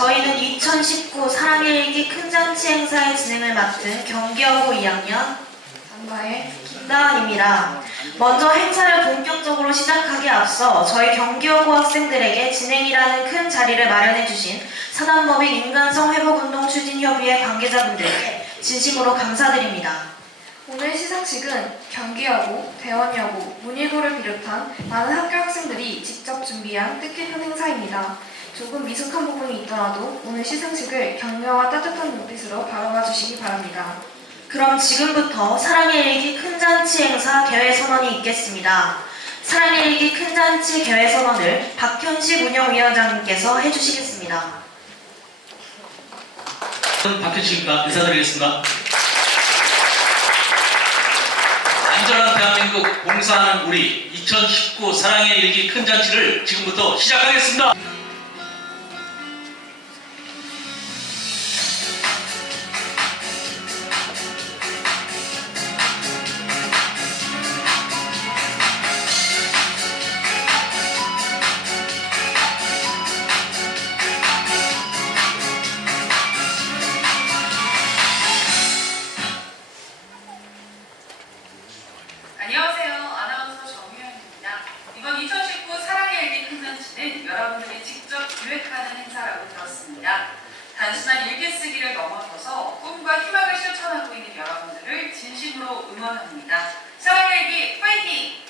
저희는 2019 사랑의 일기 큰잔치 행사의 진행을 맡은 경기여고 2학년 장가의 김다은입니다. 먼저 행사를 본격적으로 시작하기에 앞서 저희 경기여고 학생들에게 진행이라는 큰 자리를 마련해 주신 사단법인 인간성 회복운동 추진협의회 관계자분들께 진심으로 감사드립니다. 오늘 시상식은 경기여고, 대원여고, 문일고를 비롯한 많은 학교 학생들이 직접 준비한 뜻깊은 행사입니다. 조금 미숙한 부분이 있더라도 오늘 시상식을 격려와 따뜻한 눈빛으로 바라봐 주시기 바랍니다. 그럼 지금부터 사랑의 일기 큰잔치 행사 개회 선언이 있겠습니다. 사랑의 일기 큰잔치 개회 선언을 박현식 운영위원장님께서 해주시겠습니다. 박현식입니다. 인사드리겠습니다. 안전한 대한민국 봉사하는 우리 2019 사랑의 일기 큰잔치를 지금부터 시작하겠습니다. 안녕하세요. 아나운서 정유현입니다. 이번 2019 사랑의 일기 큰잔치는 여러분들이 단순한 일기쓰기를 넘어서서 꿈과 희망을 실천하고 있는 여러분들을 진심으로 응원합니다. 사랑의 일기 파이팅!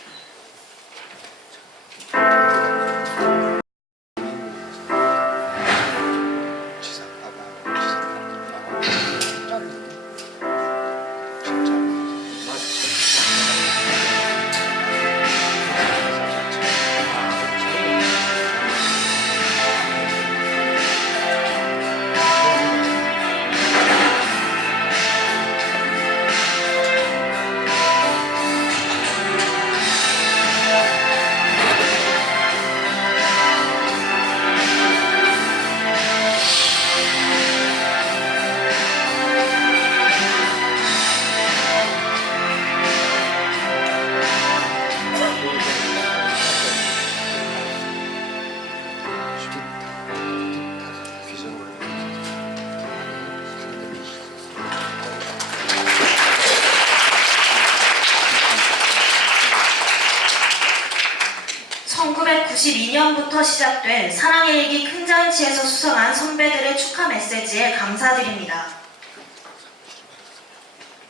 (1992년부터) 시작된 사랑의 일기 큰잔치에서 수상한 선배들의 축하 메시지에 감사드립니다.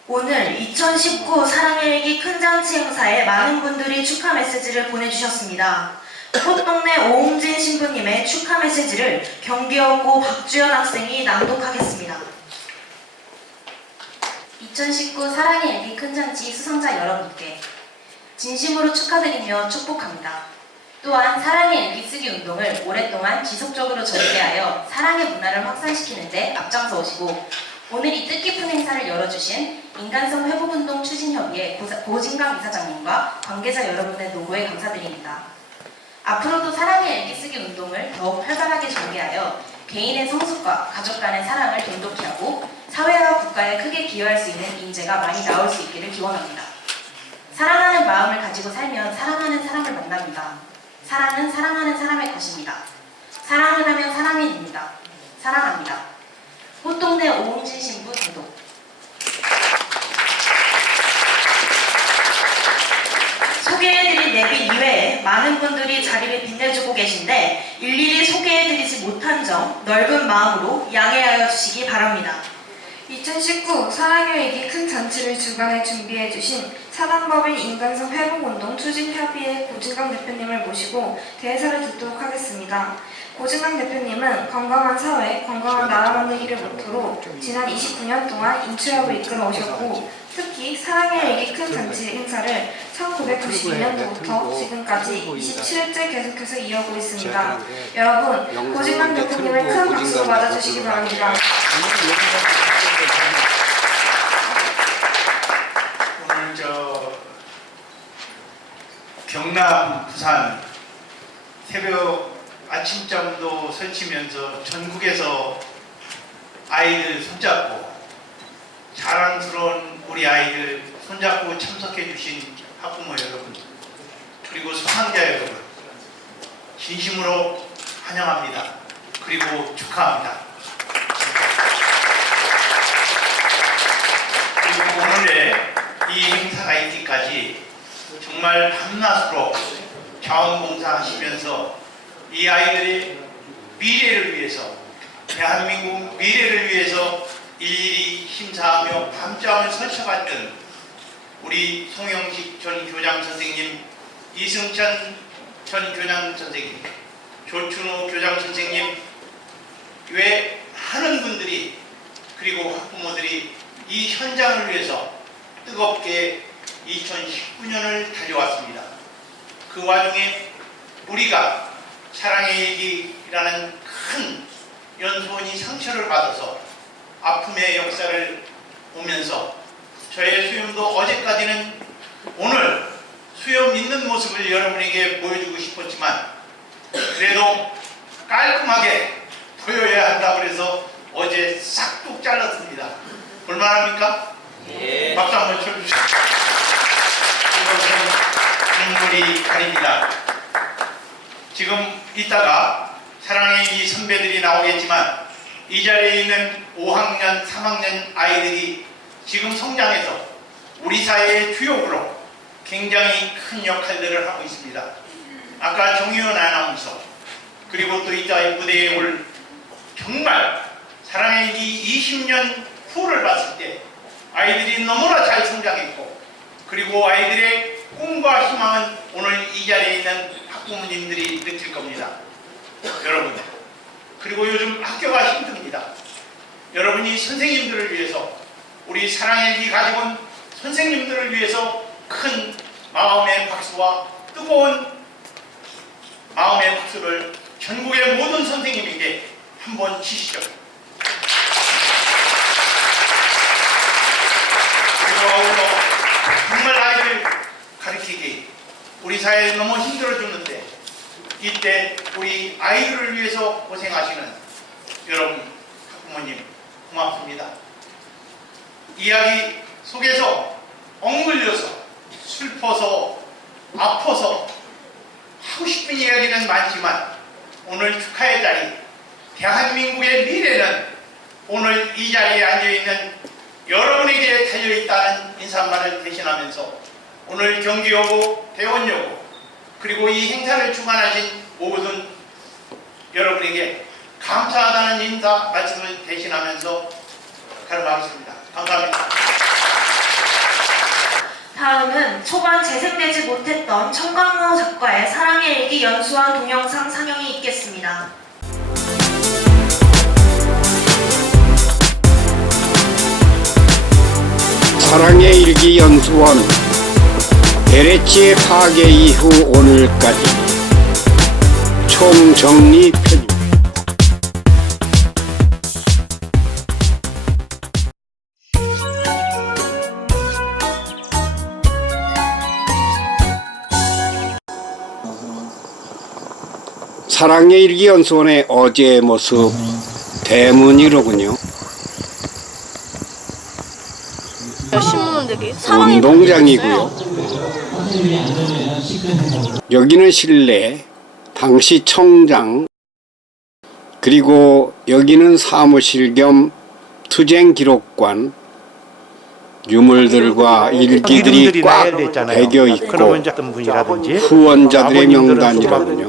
오늘 2019 사랑의 일기 큰잔치 행사에 많은 분들이 축하 메시지를 보내주셨습니다. 꽃동네 오웅진 신부님의 축하 메시지를 경기여고 박주연 학생이 낭독하겠습니다. 2019 사랑의 일기 큰잔치 수상자 여러분께 진심으로 축하드리며 축복합니다. 또한 사랑의 일기 쓰기 운동을 오랫동안 지속적으로 전개하여 사랑의 문화를 확산시키는데 앞장서 오시고 오늘 이 뜻깊은 행사를 열어주신 인간성 회복운동 추진협의회 고진강 이사장님과 관계자 여러분의 노고에 감사드립니다. 앞으로도 사랑의 일기 쓰기 운동을 더욱 활발하게 전개하여 개인의 성숙과 가족 간의 사랑을 돈독히 하고 사회와 국가에 크게 기여할 수 있는 인재가 많이 나올 수 있기를 기원합니다. 사랑하는 마음을 가지고 살면 사랑하는 사람을 만납니다. 사랑은 사랑하는 사람의 것입니다. 사랑을 하면 사람이 됩니다. 사랑합니다. 꽃동네 오웅진 신부 대독. 소개해드린 내빈 이외에 많은 분들이 자리를 빛내주고 계신데 일일이 소개해드리지 못한 점 넓은 마음으로 양해하여 주시기 바랍니다. 2019 사랑의 일기 큰 잔치를 주관해 준비해주신 사단법인 인간성 회복운동 추진협의회 고진강 대표님을 모시고 대사를 듣도록 하겠습니다. 고진강 대표님은 건강한 사회, 건강한 나라 만들기를 모토로 지난 29년 동안 인추협을 이끌어 오셨고 특히 사랑의 일기 큰 잔치 행사를 1992년도부터 지금까지 27일째 계속해서 이어오고 있습니다. 여러분, 고진강 대표님을 큰 박수로 맞아주시기 바랍니다. 오늘 경남, 부산 새벽 아침잠도 설치면서 전국에서 아이들 손잡고 자랑스러운 우리 아이들 손잡고 참석해 주신 학부모 여러분 그리고 수상자 여러분 진심으로 환영합니다. 그리고 축하합니다. 그리고 오늘의 이 행사가 있기까지 정말 밤낮으로 자원봉사 하시면서 이 아이들의 미래를 위해서 대한민국 미래를 위해서 일일이 심사하며 밤잠을 설쳐갔던 우리 송영식 전 교장 선생님, 이승찬 전 교장 선생님, 조춘호 교장 선생님 외 많은 분들이 그리고 학부모들이 이 현장을 위해서 뜨겁게 2019년을 달려왔습니다. 그 와중에 우리가 사랑의 일기라는 큰 연소원이 상처를 받아서 아픔의 역사를 보면서 저의 수염도 어제까지는 오늘 수염 있는 모습을 여러분에게 보여주고 싶었지만 그래도 깔끔하게 보여야 한다고 해서 어제 싹둑 잘랐습니다. 볼만합니까? 예. 박수 한번 쳐주시죠. 이것은 눈물이 가립니다. 지금 이따가 사랑의 이 선배들이 나오겠지만 이 자리에 있는 5학년, 3학년 아이들이 지금 성장해서 우리 사회의 주역으로 굉장히 큰 역할들을 하고 있습니다. 아까 정유연 아나운서 그리고 또 이따 무대에 올 정말 사랑의 일기 20년 후를 봤을 때 아이들이 너무나 잘 성장했고, 그리고 아이들의 꿈과 희망은 오늘 이 자리에 있는 학부모님들이 느낄 겁니다. 여러분, 그리고 요즘 학교가 힘듭니다. 여러분이 선생님들을 위해서, 우리 사랑의 일기 가지고 온 선생님들을 위해서 큰 마음의 박수와 뜨거운 마음의 박수를 전국의 모든 선생님에게 한번 치시죠. 그리고 아울러 정말 아이를 가르치기, 우리 사회에 너무 힘들어졌는데 이때 우리 아이들을 위해서 고생하시는 여러분 학부모님 고맙습니다. 이야기 속에서 억눌려서 슬퍼서 아파서 하고 싶은 이야기는 많지만 오늘 축하의 자리, 대한민국의 미래는 오늘 이 자리에 앉아있는 여러분에게 달려있다는 인사말을 대신하면서 오늘 경기여고, 대원여고, 그리고 이 행사를 주관하신 모든 여러분에게 감사하다는 인사 말씀을 대신하면서 가름하겠습니다. 감사합니다. 다음은 초반 재생되지 못했던 청강호 작가의 사랑의 일기 연수와 동영상 상영이 있겠습니다. 사랑의 일기 연수원 LH의 파괴 이후 오늘까지 총정리 편입. 사랑의 일기 연수원의 어제의 모습 대문이로군요. 운동장이고요. 여기는 실내, 당시 청장, 그리고 여기는 사무실 겸 투쟁 기록관, 유물들과 일기들이 꽉 배겨 있고 후원자들의 명단이라군요.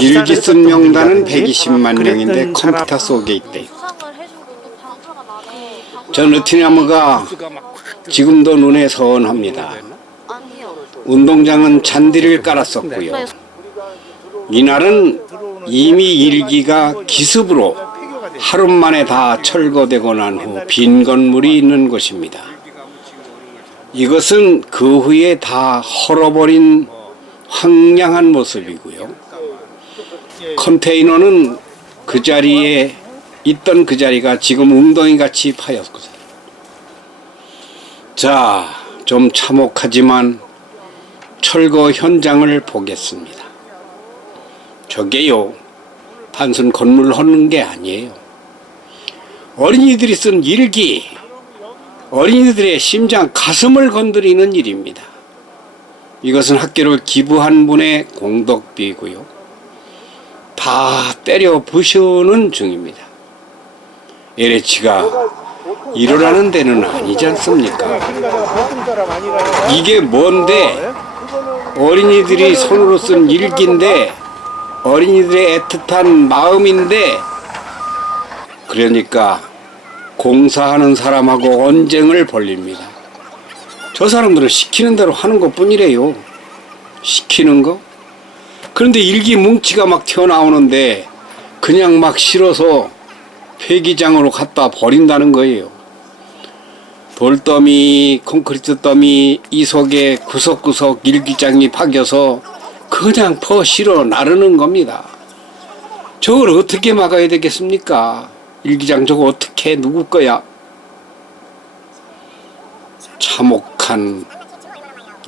일기 쓴 명단은 120만 명인데 컴퓨터 속에 있대요. 저 느티나무가 지금도 눈에 선합니다. 운동장은 잔디를 깔았었고요. 이날은 이미 일기가 기습으로 하루 만에 다 철거되고 난 후 빈 건물이 있는 곳입니다. 이것은 그 후에 다 헐어버린 황량한 모습이고요. 컨테이너는 그 자리에 있던 그 자리가 지금 웅덩이같이 파였거든요. 자, 좀 참혹하지만 철거 현장을 보겠습니다. 저게요, 단순 건물 헐는 게 아니에요. 어린이들이 쓴 일기, 어린이들의 심장, 가슴을 건드리는 일입니다. 이것은 학교를 기부한 분의 공덕비이고요. 다 때려 부수는 중입니다. LH가 일어나는 데는 아니지 않습니까? 이게 뭔데? 어린이들이 손으로 쓴 일기인데, 어린이들의 애틋한 마음인데, 그러니까 공사하는 사람하고 언쟁을 벌립니다. 저 사람들은 시키는 대로 하는 것 뿐이래요. 시키는 거? 그런데 일기 뭉치가 막 튀어나오는데 그냥 막 실어서 폐기장으로 갖다 버린다는 거예요. 돌더미, 콘크리트 더미, 이 속에 구석구석 일기장이 파겨서 그냥 퍼 실어 나르는 겁니다. 저걸 어떻게 막아야 되겠습니까? 일기장 저거 어떻게 누구 거야? 참혹한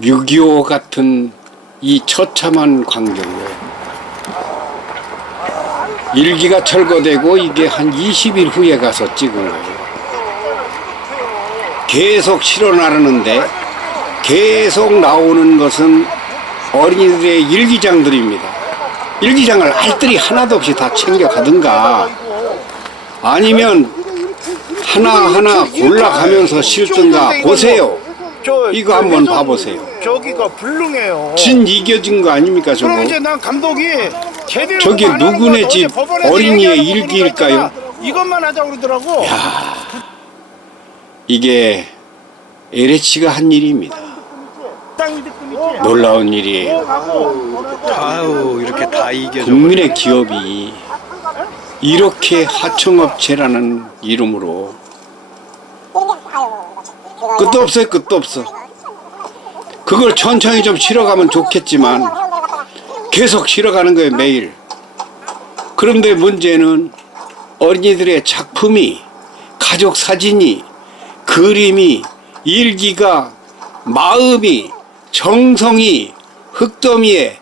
6.25 같은 이 처참한 광경을 일기가 철거되고 이게 한 20일 후에 가서 찍은 거예요. 계속 실어 나르는데 계속 나오는 것은 어린이들의 일기장들입니다. 일기장을 알뜰히 하나도 없이 다 챙겨가든가 아니면 하나하나 골라가면서 실든가. 보세요. 이거 한번 봐보세요. 저기가 불능해요. 진 이겨진 거 아닙니까 저거? 그럼 이제 난 감독이 제대로 저게 누구네 집 어린이의 일기일까요? 이것만 하자고 그러더라고. 이게 LH가 한 일입니다. 땅이 듣고 있지. 놀라운 일이에요. 아유, 이렇게 다 이겨줘. 국민의 기업이 이렇게 하청업체라는 이름으로 끝도 없어요. 끝도 없어. 그걸 천천히 좀 실어가면 좋겠지만 계속 실어가는 거예요. 매일. 그런데 문제는 어린이들의 작품이, 가족 사진이, 그림이, 일기가, 마음이, 정성이 흙더미에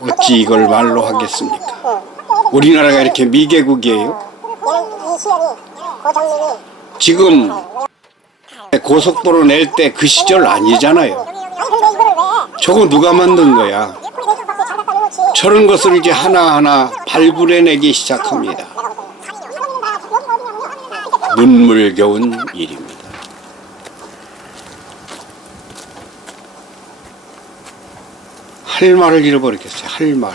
어찌 이걸 말로 하겠습니까? 우리나라가 이렇게 미개국이에요? 지금 고속도로 낼 때 그 시절 아니잖아요. 저거 누가 만든 거야? 저런 것을 이제 하나하나 발굴해내기 시작합니다. 눈물겨운 일입니다. 할 말을 잃어버리겠어요. 할 말.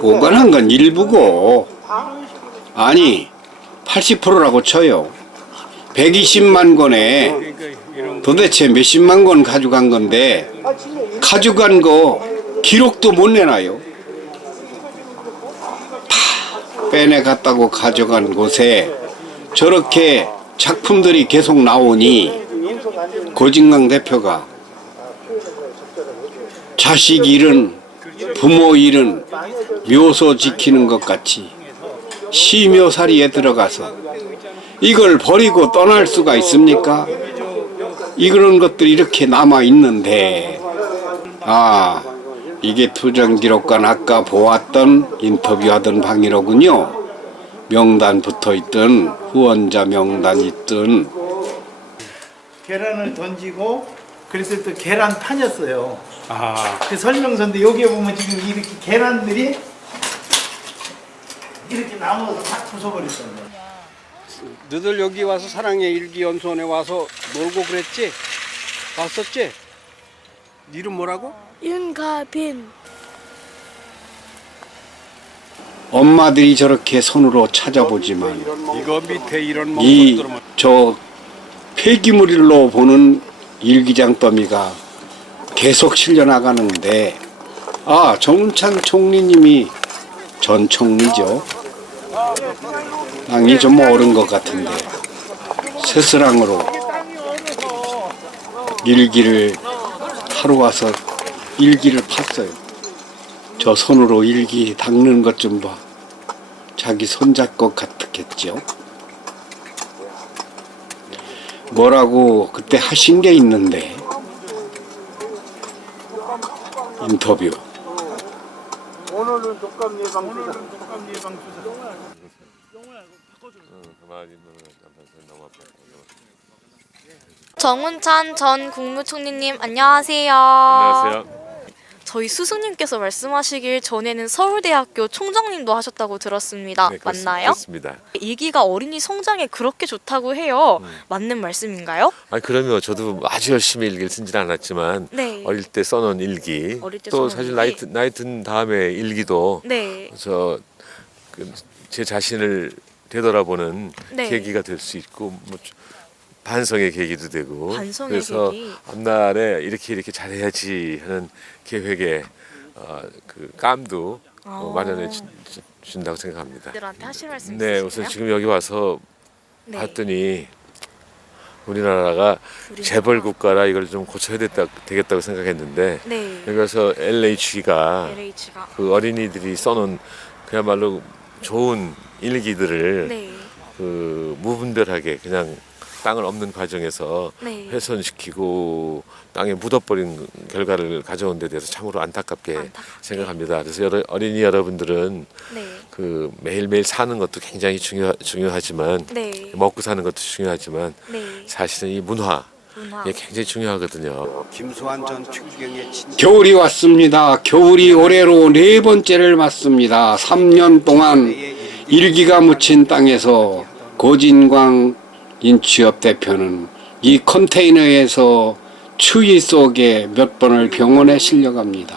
보관한 건 일부고, 아니 80%라고 쳐요. 120만 권에 도대체 몇십만 권 가져간 건데, 가져간 거 기록도 못 내놔요. 다 빼내갔다고 가져간 곳에 저렇게 작품들이 계속 나오니 고진강 대표가 자식 일은, 부모 일은 묘소 지키는 것 같이 시묘살이에 들어가서 이걸 버리고 떠날 수가 있습니까? 이런 것들이 이렇게 남아 있는데, 아, 이게 투정기록관 아까 보았던 인터뷰하던 방이로군요. 명단 붙어있던, 후원자 명단 있던. 계란을 던지고 그래서 또 계란 판이었어요. 그 설명서인데 여기에 보면 지금 이렇게 계란들이 이렇게 나무에서 다 부숴버렸어요. 너들 여기 와서 사랑의 일기연수원에 와서 놀고 그랬지? 왔었지? 이름 뭐라고? 윤가빈. 엄마들이 저렇게 손으로 찾아보지만 이거 밑에 이런 이 저 폐기물로 보는 일기장 더미가 계속 실려나가는데, 아, 정운찬 총리님이 전 총리죠. 땅이 좀 어른 것 같은데 새스랑으로 일기를 하루 와서 일기를 팠어요. 저 손으로 일기 닦는 것 좀 봐. 자기 손자 것 같았겠죠. 뭐라고 그때 하신 게 있는데, 인터뷰. 오늘은 독감 예방 주사. 정운찬 전 국무총리님 안녕하세요. 안녕하세요. 저희 스승님께서 말씀하시길 전에는 서울대학교 총장님도 하셨다고 들었습니다. 네, 맞나요? 그렇습니다. 일기가 어린이 성장에 그렇게 좋다고 해요. 맞는 말씀인가요? 아니 그러면 저도 아주 열심히 일기를 쓰진 않았지만 네. 어릴 때 써놓은 일기, 어릴 때 또 써놓은 사실 일기. 나이 든 다음에 일기도 네. 제 자신을 되돌아보는 네. 계기가 될 수 있고, 뭐 반성의 계기도 되고, 반성의 그래서 계기. 앞날에 이렇게 잘해야지 하는 계획에 그 깜도 마련해 준다고 생각합니다. 들한테 하실 말씀 네, 있으신가요? 우선 지금 여기 와서 네. 봤더니 우리나라가 재벌 국가라 이걸 좀 고쳐야 되겠다고 생각했는데, 네. 여기 와서 LH가 LH가 그 어린이들이 써놓은 그야말로 좋은 일기들을 네. 그 무분별하게 그냥 땅을 엎는 과정에서 네. 훼손시키고 땅에 묻어버린 결과를 가져온 데 대해서 참으로 안타깝게 생각합니다. 그래서 어린이 여러분들은 네. 그 매일매일 사는 것도 굉장히 중요하지만, 네. 먹고 사는 것도 중요하지만, 네. 사실은 이 문화 문화. 이게 굉장히 중요하거든요. 김수환 전 추기경의 겨울이 왔습니다. 겨울이 올해로 4번째를 맞습니다. 3년 동안 일기가 묻힌 땅에서 고진광 인취업 대표는 이 컨테이너에서 추위 속에 몇 번을 병원에 실려갑니다.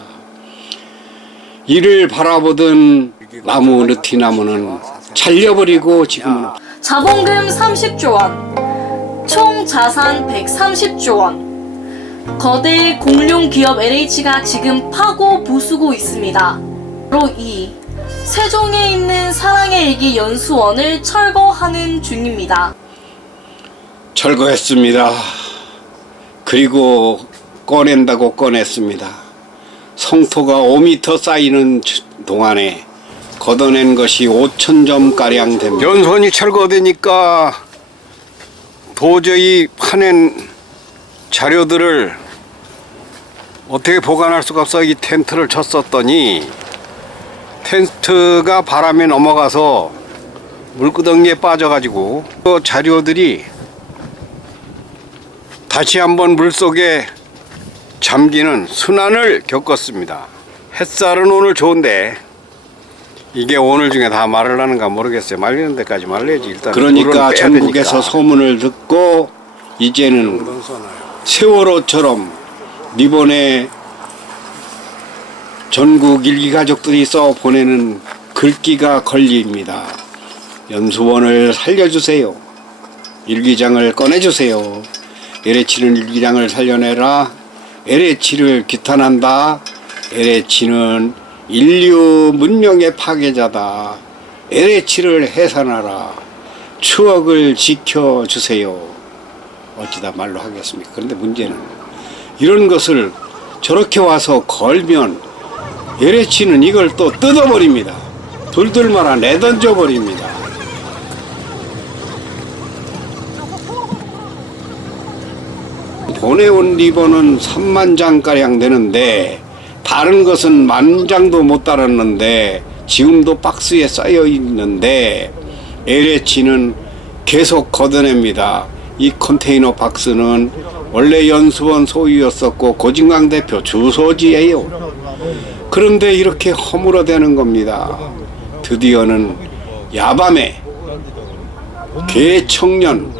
이를 바라보던 나무 느티나무는 잘려버리고 지금은 자본금 30조 원, 총 자산 130조 원. 거대 공룡 기업 LH가 지금 파고 부수고 있습니다. 바로 이 세종에 있는 사랑의 일기 연수원을 철거하는 중입니다. 철거했습니다. 그리고 꺼낸다고 꺼냈습니다. 성토가 5m 쌓이는 동안에 걷어낸 것이 5,000점가량 됩니다. 연수원이 철거되니까 도저히 파낸 자료들을 어떻게 보관할 수가 없어 이 텐트를 쳤었더니 텐트가 바람에 넘어가서 물구덩이에 빠져가지고 그 자료들이 다시 한번 물속에 잠기는 순환을 겪었습니다. 햇살은 오늘 좋은데 이게 오늘 중에 다 말을 하는가 모르겠어요. 말리는 데까지 말려야지 일단. 그러니까 전국에서 소문을 듣고 이제는 세월호처럼 이번에 전국 일기 가족들이 써 보내는 글귀가 걸립니다. 연수원을 살려주세요. 일기장을 꺼내주세요. LH는 일기장을 살려내라. LH를 규탄한다. LH는 인류 문명의 파괴자다. LH를 해산하라. 추억을 지켜주세요. 어찌다 말로 하겠습니까? 그런데 문제는 이런 것을 저렇게 와서 걸면 LH는 이걸 또 뜯어버립니다. 돌들 말아 내던져버립니다. 보내온 리본은 3만 장가량 되는데 다른 것은 10,000장도 못 달았는데 지금도 박스에 쌓여 있는데 LH는 계속 걷어냅니다. 이 컨테이너 박스는 원래 연수원 소유였었고 고진강 대표 주소지예요. 그런데 이렇게 허물어대는 겁니다. 드디어는 야밤에 계청년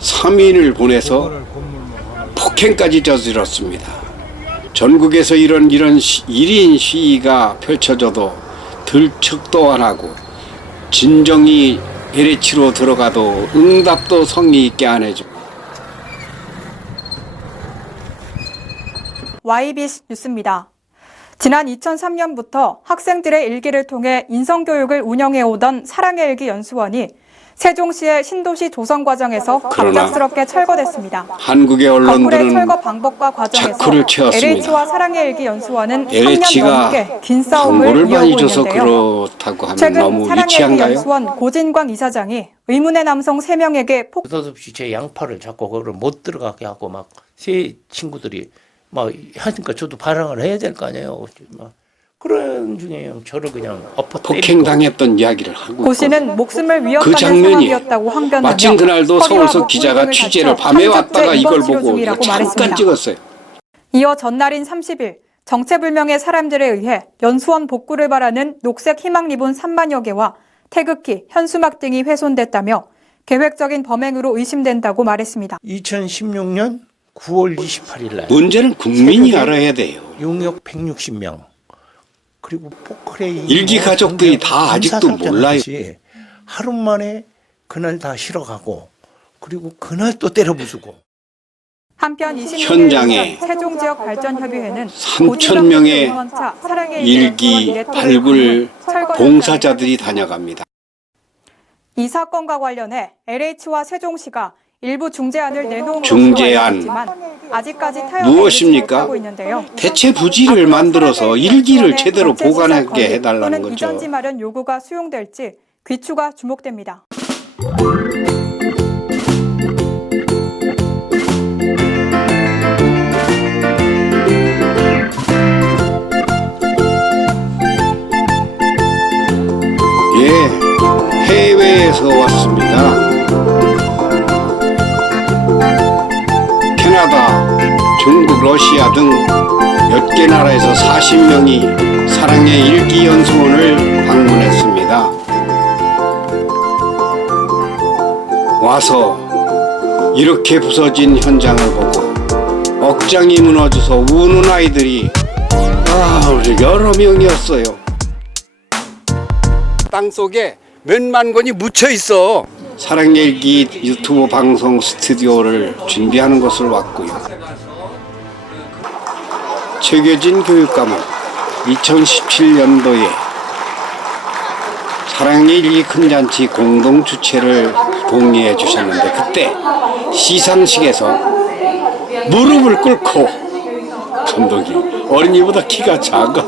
3인을 보내서 폭행까지 저질렀습니다. 전국에서 이런 1인 시위가 펼쳐져도 들측도 안 하고 진정이 LH로 들어가도 응답도 성의 있게 안 해줘. YBC 뉴스입니다. 지난 2003년부터 학생들의 일기를 통해 인성교육을 운영해오던 사랑의 일기 연수원이 세종시의 신도시 조성 과정에서 갑작스럽게 철거됐습니다. 한국의 건물의 언론들은 철거 방법과 과정에서 자쿠를 채웠습니다. LH와 사랑의 일기 연수원은 3년 LH가 넘게 긴 싸움을 광고를 많이 이어오고 줘서 있는데요. 그렇다고 하면 최근 너무 사랑의 일기 유치한가요? 연수원 고진광 이사장이 의문의 남성 3명에게 느닷없이 제 양팔을 잡고 그걸 못 들어가게 하고 막 세 친구들이 막 하니까 저도 발항을 해야 될 거 아니에요. 막 그런 중에 저를 그냥 폭행당했던 이야기를 하고 고 씨는 목숨을 위협하는 그 장면이 상황이었다고 항변하며 마침 그날도 허리와 서울서 목 기자가 부분을 취재를 다쳐 밤에 삼척제 왔다가 이걸 입원 치료 보고 중이라고 잠깐 말했습니다. 찍었어요. 이어 전날인 30일 정체불명의 사람들에 의해 연수원 복구를 바라는 녹색 희망 리본 3만여 개와 태극기, 현수막 등이 훼손됐다며 계획적인 범행으로 의심된다고 말했습니다. 2016년 9월 28일 날 문제는 국민이 알아야 돼요. 용역 160명 그리고 포크레인 일기 가족들이 다 아직도 몰라요. 하루 만에 그날 다 실어가고 그리고 그날 또 때려 부수고. 한편 26일 현장에 세종지역발전협의회는 3,000명의 일기 발굴 봉사자들이 다녀갑니다. 이 사건과 관련해 LH와 세종시가 일부 중재안을 내놓은 중재안 것으로 알려졌지만 아직까지 타협에 무엇입니까? 못하고 있는데요. 대체 부지를 만들어서 일기를 제대로 보관하게 해달라는 거죠. 이전지 마련 요구가 수용될지 귀추가 주목됩니다. 예, 해외에서 왔습니다. 캐나다, 중국, 러시아 등 몇 개 나라에서 40명이 사랑의 일기 연수원을 방문했습니다. 와서 이렇게 부서진 현장을 보고 억장이 무너져서 우는 아이들이 여러 명이었어요. 땅속에 몇만 권이 묻혀 있어. 사랑일기 유튜브 방송 스튜디오를 준비하는 곳을 왔고요. 최교진 교육감은 2017년도에 사랑일기 큰잔치 공동 주최를 동의해 주셨는데, 그때 시상식에서 무릎을 꿇고, 감독이 어린이보다 키가 작아,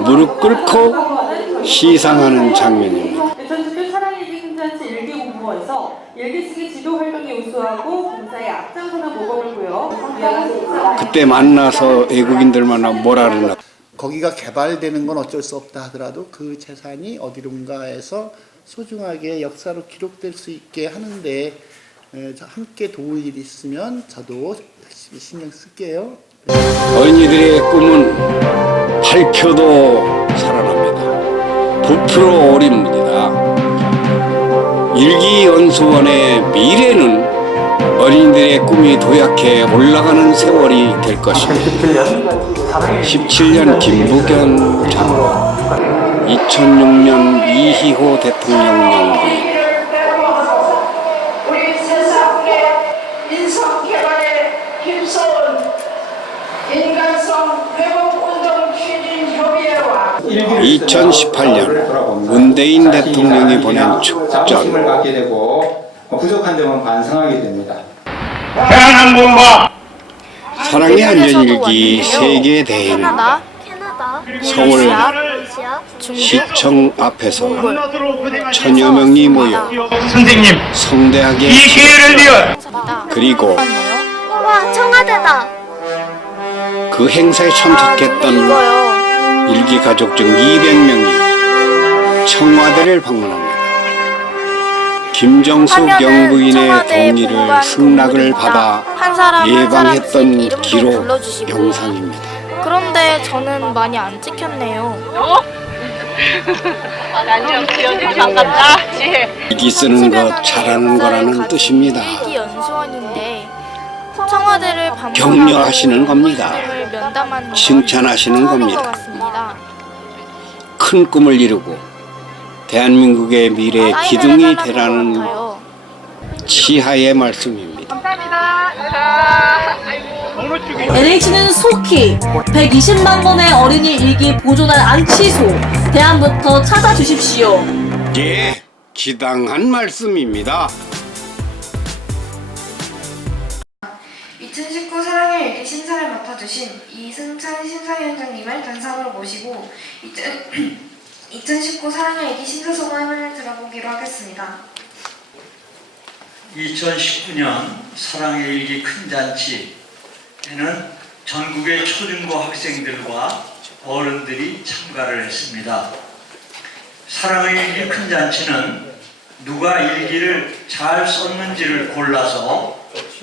무릎 꿇고 시상하는 장면입니다. 2019 사랑일기 큰잔치 일기 공모에서 일기 쓰기 지도 활동에 우수하고 봉사에 앞장서는 모범을 보여 그때 만나서 외국인들 만나 뭐라 그러나, 거기가 개발되는 건 어쩔 수 없다 하더라도 그 재산이 어디론가에서 소중하게 역사로 기록될 수 있게 하는데 함께 도울 일이 있으면 저도 열심히 신경 쓸게요. 어린이들의 꿈은 발표도 살아납니다. 부풀어 오립니다. 일기연수원의 미래는 어린이들의 꿈이 도약해 올라가는 세월이 될 것입니다. 17년 김부겸 장관, 2006년 이희호 대통령 영부인. 우리 세상의 인성개발에 힘써온 인간성 회복운동 추진협의회와 2018년 문대인 대통령이 보낸 축전. 갖게 되고 부족한 점은 반성하게 됩니다. 대한항공과 사랑의 안전일기 세계대회는 서울 시청 앞에서 천여 명이 모여 선생님 성대하게 이 기회를 위해 그리고 와, 청와대다. 그 행사에 참석했던 일기 가족 중 200명이 청와대를 방문합니다. 김정숙 영부인의 동의를 승낙을 받아 예방했던 기록 영상입니다. 그런데 저는 많이 안 찍혔네요. 일기 쓰는 것 잘하는 거라는 뜻입니다. 일기 연수원인데 청와대를 격려하시는 겁니다. 칭찬하시는 겁니다. 큰 꿈을 이루고 대한민국의 미래의 기둥이 되라는 치하의 말씀입니다. LH는 속히 120만 권의 어린이 일기 보존할 안 취소, 대안부터 찾아주십시오. 예, 지당한 말씀입니다. 2019 사랑의 일기 심사를 맡아주신 이승찬 심사위원장님을 단상으로 모시고 2019 사랑의 일기 심사 소감을 들어보기로 하겠습니다. 2019년 사랑의 일기 큰잔치에는 전국의 초중고 학생들과 어른들이 참가를 했습니다. 사랑의 일기 큰잔치는 누가 일기를 잘 썼는지를 골라서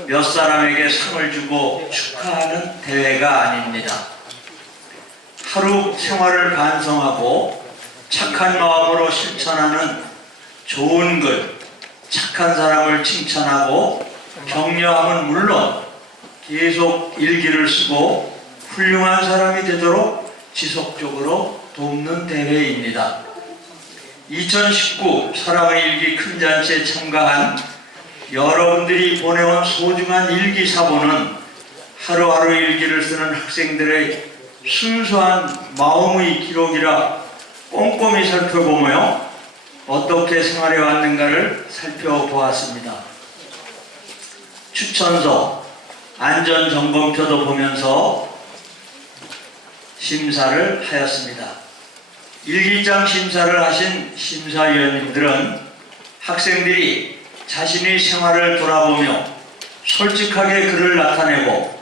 몇 사람에게 상을 주고 축하하는 대회가 아닙니다. 하루 생활을 반성하고 착한 마음으로 실천하는 좋은 글, 착한 사람을 칭찬하고 격려함은 물론 계속 일기를 쓰고 훌륭한 사람이 되도록 지속적으로 돕는 대회입니다. 2019 사랑의 일기 큰잔치에 참가한 여러분들이 보내온 소중한 일기 사본은 하루하루 일기를 쓰는 학생들의 순수한 마음의 기록이라 꼼꼼히 살펴보며 어떻게 생활해 왔는가를 살펴보았습니다. 추천서, 안전점검표도 보면서 심사를 하였습니다. 일기장 심사를 하신 심사위원님들은 학생들이 자신의 생활을 돌아보며 솔직하게 글을 나타내고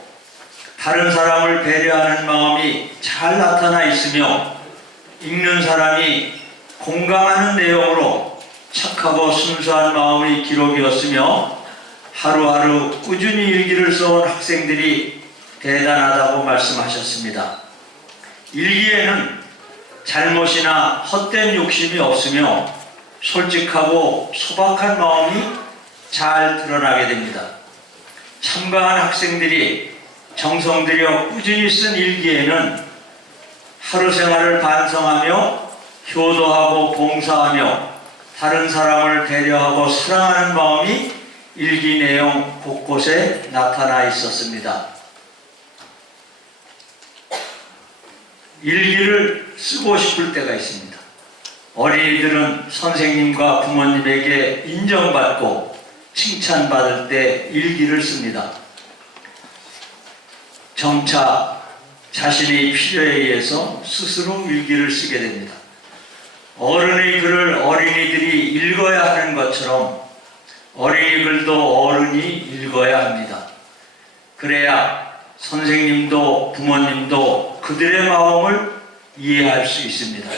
다른 사람을 배려하는 마음이 잘 나타나 있으며 읽는 사람이 공감하는 내용으로 착하고 순수한 마음의 기록이었으며 하루하루 꾸준히 일기를 써온 학생들이 대단하다고 말씀하셨습니다. 일기에는 잘못이나 헛된 욕심이 없으며 솔직하고 소박한 마음이 잘 드러나게 됩니다. 참가한 학생들이 정성 들여 꾸준히 쓴 일기에는 하루 생활을 반성하며 효도하고 봉사하며 다른 사람을 배려하고 사랑하는 마음이 일기 내용 곳곳에 나타나 있었습니다. 일기를 쓰고 싶을 때가 있습니다. 어린이들은 선생님과 부모님에게 인정받고 칭찬받을 때 일기를 씁니다. 점차 자신의 필요에 의해서 스스로 일기를 쓰게 됩니다. 어른의 글을 어린이들이 읽어야 하는 것처럼 어린이 글도 어른이 읽어야 합니다. 그래야 선생님도 부모님도 그들의 마음을 이해할 수 있습니다.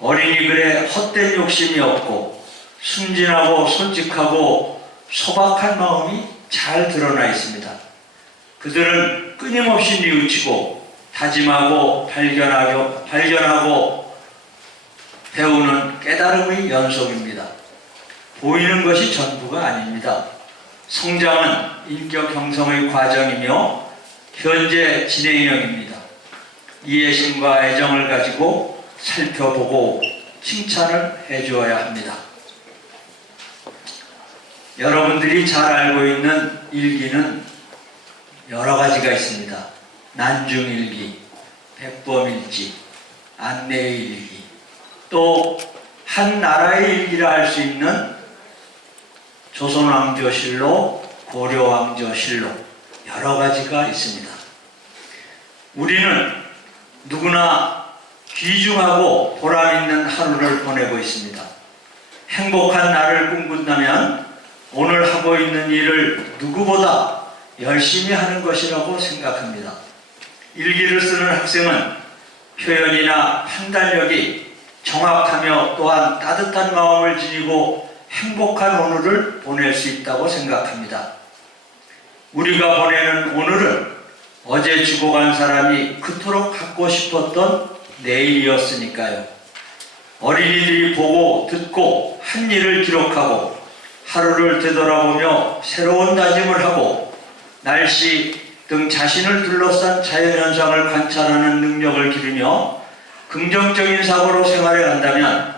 어린이 글에 헛된 욕심이 없고 순진하고 솔직하고 소박한 마음이 잘 드러나 있습니다. 그들은 끊임없이 뉘우치고 다짐하고 발견하고 배우는 깨달음의 연속입니다. 보이는 것이 전부가 아닙니다. 성장은 인격 형성의 과정이며 현재 진행형입니다. 이해심과 애정을 가지고 살펴보고 칭찬을 해주어야 합니다. 여러분들이 잘 알고 있는 일기는 여러 가지가 있습니다. 난중일기, 백범일지, 안내일기, 또 한 나라의 일기라 할 수 있는 조선왕조실록, 고려왕조실록 여러 가지가 있습니다. 우리는 누구나 귀중하고 보람있는 하루를 보내고 있습니다. 행복한 날을 꿈꾼다면 오늘 하고 있는 일을 누구보다 열심히 하는 것이라고 생각합니다. 일기를 쓰는 학생은 표현이나 판단력이 정확하며 또한 따뜻한 마음을 지니고 행복한 오늘을 보낼 수 있다고 생각합니다. 우리가 보내는 오늘은 어제 죽어간 사람이 그토록 갖고 싶었던 내일이었으니까요. 어린이들이 보고 듣고 한 일을 기록하고 하루를 되돌아보며 새로운 다짐을 하고 날씨 등 자신을 둘러싼 자연현상을 관찰하는 능력을 기르며 긍정적인 사고로 생활해 간다면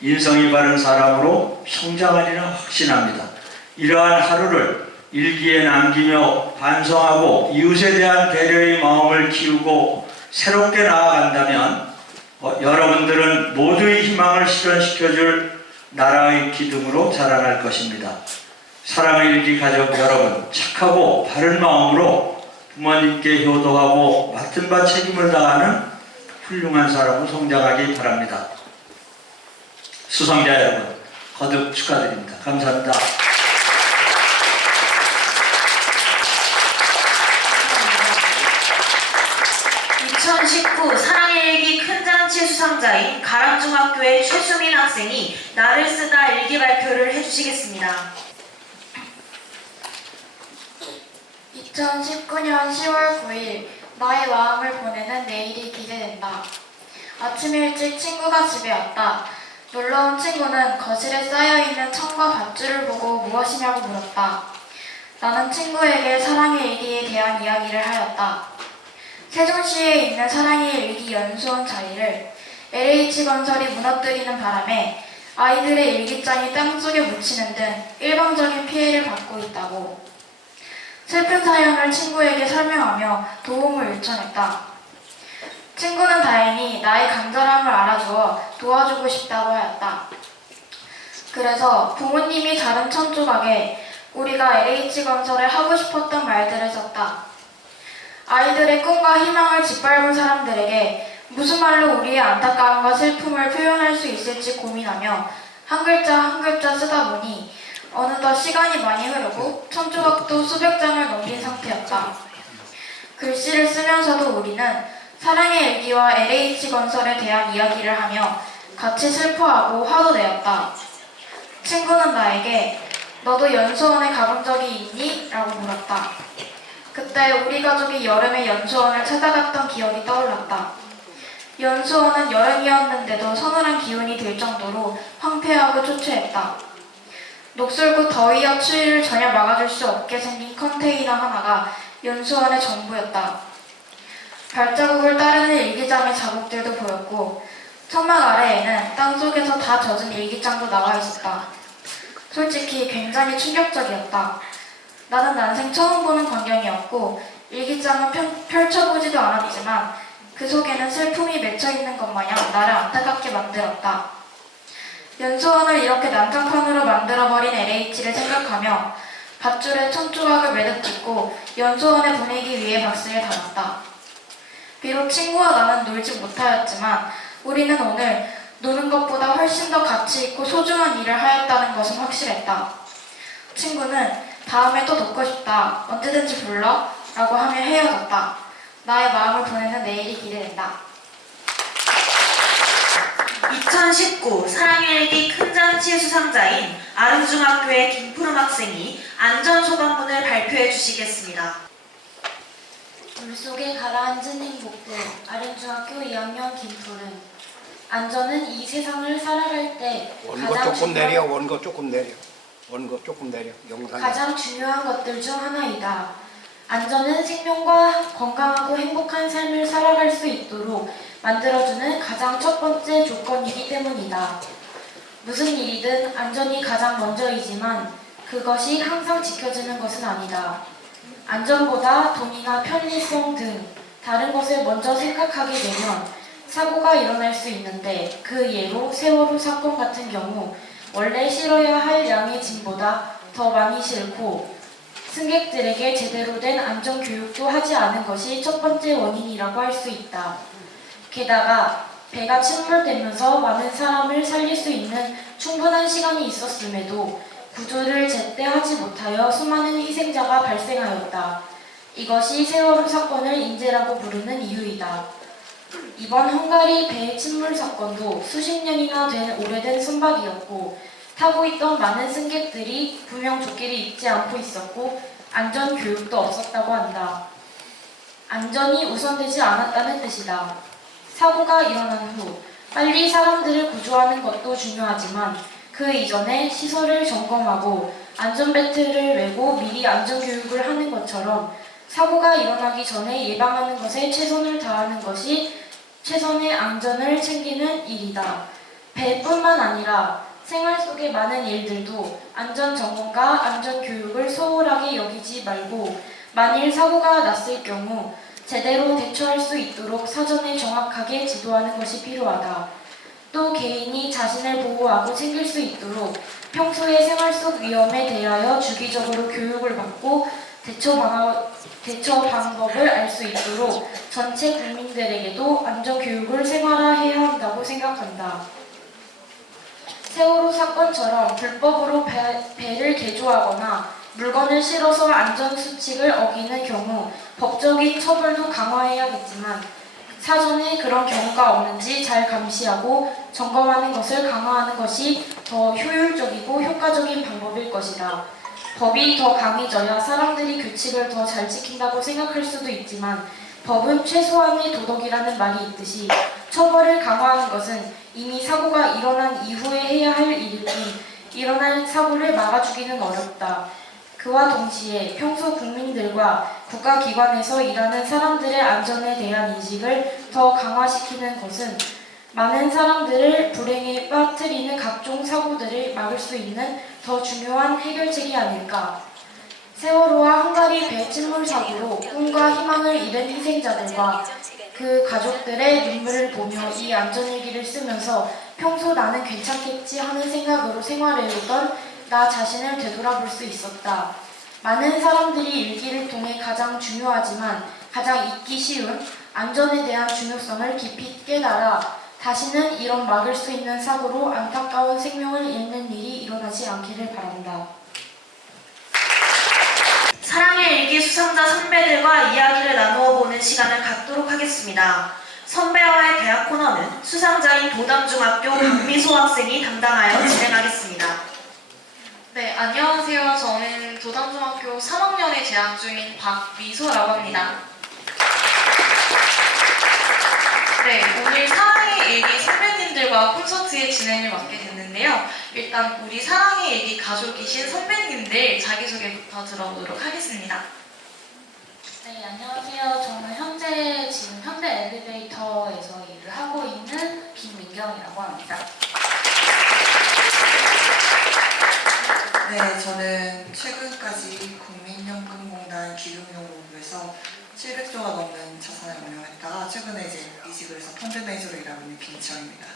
인성이 바른 사람으로 성장하리라 확신합니다. 이러한 하루를 일기에 남기며 반성하고 이웃에 대한 배려의 마음을 키우고 새롭게 나아간다면 여러분들은 모두의 희망을 실현시켜줄 나라의 기둥으로 자라날 것입니다. 사랑의 일기 가족 여러분, 착하고 바른 마음으로 부모님께 효도하고 맡은 바 책임을 다하는 훌륭한 사람으로 성장하기 바랍니다. 수상자 여러분, 거듭 축하드립니다. 감사합니다. 2019 사랑의 일기 큰잔치 수상자인 가람중학교의 최수민 학생이 나를 쓰다 일기 발표를 해주시겠습니다. 2019년 10월 9일 나의 마음을 보내는 내일이 기대된다. 아침 일찍 친구가 집에 왔다. 놀러온 친구는 거실에 쌓여있는 청과 밧줄을 보고 무엇이냐고 물었다. 나는 친구에게 사랑의 일기에 대한 이야기를 하였다. 세종시에 있는 사랑의 일기 연수원 자리를 LH건설이 무너뜨리는 바람에 아이들의 일기장이 땅속에 묻히는 등 일방적인 피해를 받고 있다고. 슬픈 사연을 친구에게 설명하며 도움을 요청했다. 친구는 다행히 나의 간절함을 알아주어 도와주고 싶다고 하였다. 그래서 부모님이 자른 천조각에 우리가 LH건설에 하고 싶었던 말들을 썼다. 아이들의 꿈과 희망을 짓밟은 사람들에게 무슨 말로 우리의 안타까움과 슬픔을 표현할 수 있을지 고민하며 한 글자 한 글자 쓰다 보니 어느덧 시간이 많이 흐르고 천조각도 수백 장을 넘긴 상태였다. 글씨를 쓰면서도 우리는 사랑의 일기와 LH건설에 대한 이야기를 하며 같이 슬퍼하고 화도 내었다. 친구는 나에게 너도 연수원에 가본 적이 있니? 라고 물었다. 그때 우리 가족이 여름에 연수원을 찾아갔던 기억이 떠올랐다. 연수원은 여름이었는데도 서늘한 기운이 들 정도로 황폐하고 초췌했다. 녹슬고 더위와 추위를 전혀 막아줄 수 없게 생긴 컨테이너 하나가 연수원의 전부였다. 발자국을 따르는 일기장의 자국들도 보였고 천막 아래에는 땅속에서 다 젖은 일기장도 나와 있었다. 솔직히 굉장히 충격적이었다. 나는 난생 처음 보는 광경이었고 일기장은 펼쳐보지도 않았지만 그 속에는 슬픔이 맺혀있는 것 마냥 나를 안타깝게 만들었다. 연수원을 이렇게 난장판으로 만들어버린 LH를 생각하며 밧줄에 천조각을 매듭 짓고 연수원을 보내기 위해 박스에 담았다. 비록 친구와 나는 놀지 못하였지만 우리는 오늘 노는 것보다 훨씬 더 가치 있고 소중한 일을 하였다는 것은 확실했다. 친구는 다음에 또 돕고 싶다. 언제든지 불러. 라고 하며 헤어졌다. 나의 마음을 보내는 내일이 기대된다. 2019 사랑의 일기 큰잔치 수상자인 아름중학교의 김푸름 학생이 안전소감문을 발표해 주시겠습니다. 물속에 가라앉은 행복들. 아름중학교 2학년 김푸름. 안전은 이 세상을 살아갈 때 가장 원고 조금 내려. 영상에. 가장 중요한 것들 중 하나이다. 안전은 생명과 건강하고 행복한 삶을 살아갈 수 있도록 만들어주는 가장 첫 번째 조건이기 때문이다. 무슨 일이든 안전이 가장 먼저이지만 그것이 항상 지켜지는 것은 아니다. 안전보다 돈이나 편리성 등 다른 것을 먼저 생각하게 되면 사고가 일어날 수 있는데 그 예로 세월호 사건 같은 경우 원래 실어야 할 양의 짐보다 더 많이 싣고 승객들에게 제대로 된 안전교육도 하지 않은 것이 첫 번째 원인이라고 할 수 있다. 게다가 배가 침몰되면서 많은 사람을 살릴 수 있는 충분한 시간이 있었음에도 구조를 제때 하지 못하여 수많은 희생자가 발생하였다. 이것이 세월호 사건을 인재라고 부르는 이유이다. 이번 헝가리 배 침몰 사건도 수십 년이나 된 오래된 선박이었고 타고 있던 많은 승객들이 구명조끼를 입지 않고 있었고 안전교육도 없었다고 한다. 안전이 우선되지 않았다는 뜻이다. 사고가 일어난 후 빨리 사람들을 구조하는 것도 중요하지만 그 이전에 시설을 점검하고 안전벨트를 매고 미리 안전교육을 하는 것처럼 사고가 일어나기 전에 예방하는 것에 최선을 다하는 것이 최선의 안전을 챙기는 일이다. 배뿐만 아니라 생활 속의 많은 일들도 안전점검과 안전교육을 소홀하게 여기지 말고 만일 사고가 났을 경우 제대로 대처할 수 있도록 사전에 정확하게 지도하는 것이 필요하다. 또 개인이 자신을 보호하고 챙길 수 있도록 평소의 생활 속 위험에 대하여 주기적으로 교육을 받고 대처 방법을 알 수 있도록 전체 국민들에게도 안전교육을 생활화해야 한다고 생각한다. 세월호 사건처럼 불법으로 배를 개조하거나 물건을 실어서 안전수칙을 어기는 경우 법적인 처벌도 강화해야겠지만 사전에 그런 경우가 없는지 잘 감시하고 점검하는 것을 강화하는 것이 더 효율적이고 효과적인 방법일 것이다. 법이 더 강해져야 사람들이 규칙을 더 잘 지킨다고 생각할 수도 있지만 법은 최소한의 도덕이라는 말이 있듯이 처벌을 강화하는 것은 이미 사고가 일어난 이후에 해야 할 일일 뿐 일어날 사고를 막아주기는 어렵다. 그와 동시에 평소 국민들과 국가기관에서 일하는 사람들의 안전에 대한 인식을 더 강화시키는 것은 많은 사람들을 불행에 빠뜨리는 각종 사고들을 막을 수 있는 더 중요한 해결책이 아닐까. 세월호와 헝가리 배 침몰 사고로 꿈과 희망을 잃은 희생자들과 그 가족들의 눈물을 보며 이 안전일기를 쓰면서 평소 나는 괜찮겠지 하는 생각으로 생활해오던 나 자신을 되돌아볼 수 있었다. 많은 사람들이 일기를 통해 가장 중요하지만 가장 잊기 쉬운 안전에 대한 중요성을 깊이 깨달아 다시는 이런 막을 수 있는 사고로 안타까운 생명을 잃는 일이 일어나지 않기를 바란다. 사랑의 일기 수상자 선배들과 이야기를 나누어 보는 시간을 갖도록 하겠습니다. 선배와의 대화 코너는 수상자인 도담중학교 박미소 학생이 담당하여 진행하겠습니다. 네, 안녕하세요. 저는 도담중학교 3학년에 재학 중인 박미소라고 합니다. 네, 오늘 사랑의 일기 선배님들과 콘서트의 진행을 맡게 됐는데요. 일단 우리 사랑의 일기 가족이신 선배님들 자기소개부터 들어보도록 하겠습니다. 네, 안녕하세요. 저는 현재 지금 현대 엘리베이터에서 일을 하고 있는 김민경이라고 합니다. 네, 저는 최근까지 국민연금공단 기금연구부에서 700조가 넘는 자산을 운영했다가 최근에 이제 이직을 해서 펀드 매니저로 일하고 있는 김지영입니다.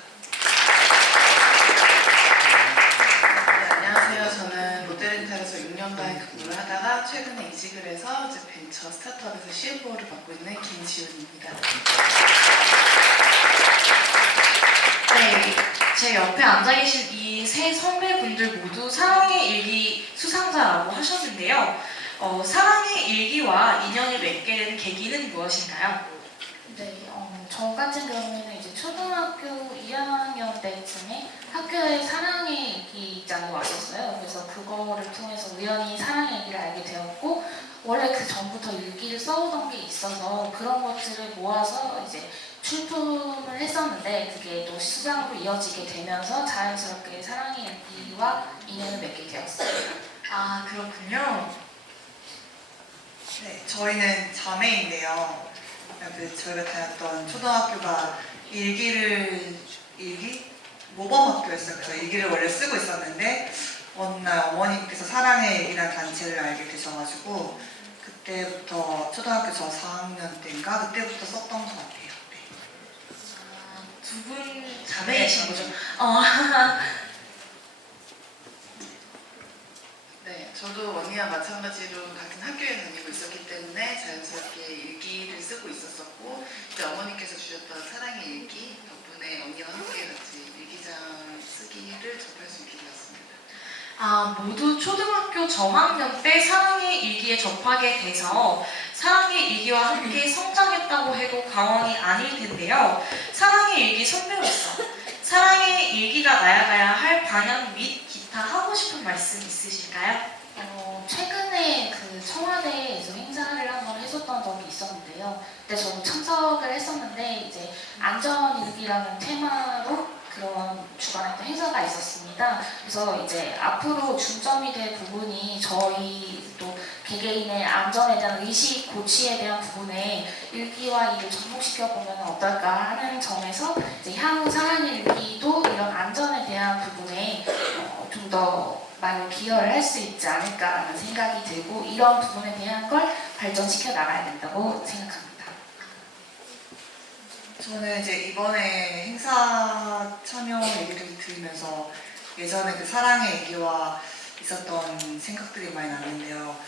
네, 안녕하세요. 저는 롯데렌탈에서 6년간 근무를 하다가 최근에 이직을 해서 이제 벤처 스타트업에서 CFO를 맡고 있는 김지훈입니다. 네, 제 옆에 앉아 계신 이 세 선배분들 모두 사랑의 일기 수상자라고 하셨는데요. 사랑의 일기와 인연을 맺게 된 계기는 무엇인가요? 네, 저 같은 경우에는 이제 초등학교 2학년 때쯤에 학교에 사랑의 일기장이 왔었어요. 그래서 그거를 통해서 우연히 사랑의 일기를 알게 되었고, 원래 그 전부터 일기를 써오던 게 있어서 그런 것들을 모아서 이제 출품을 했었는데, 그게 또 수상으로 이어지게 되면서 자연스럽게 사랑의 일기와 인연을 맺게 되었어요. 아, 그렇군요. 네, 저희는 자매인데요. 저희가 다녔던 초등학교가 모범학교였어요. 그래서 일기를 원래 쓰고 있었는데 어느 날 어머님께서 사랑의 일기라는 단체를 알게 되셔가지고 그때부터 초등학교 저 4학년 때인가 그때부터 썼던 것 같아요. 네. 두 분 자매이신 거죠? 네, 저도 언니와 마찬가지로 같은 학교에 다니고 있었기 때문에 자연스럽게 일기를 쓰고 있었었고, 이제 어머니께서 주셨던 사랑의 일기 덕분에 언니와 함께 같이 일기장 쓰기를 접할 수 있게 되었습니다. 아, 모두 초등학교 저학년 때 사랑의 일기에 접하게 돼서 사랑의 일기와 함께 성장했다고 해도 과언이 아닐 텐데요. 사랑의 일기 선배로서 사랑의 일기가 나아가야 할 방향 및 기타 하고 싶은 말씀 있으실까요? 최근에 그 청와대에서 행사를 한번 했었던 적이 있었는데요. 그때 저는 참석을 했었는데 이제 안전일기라는 테마로 그런 주관했던 행사가 있었습니다. 그래서 이제 앞으로 중점이 될 부분이 저희 또 개개인의 안전에 대한 의식 고취에 대한 부분에 일기와 이를 접목시켜 보면 어떨까 하는 점에서 이제 향후 사랑의 일기도 이런 안전에 대한 부분에 좀 더 많은 기여를 할 수 있지 않을까라는 생각이 들고, 이런 부분에 대한 걸 발전시켜 나가야 된다고 생각합니다. 저는 이제 이번에 행사 참여 얘기를 들으면서 예전에 그 사랑의 얘기와 있었던 생각들이 많이 났는데요.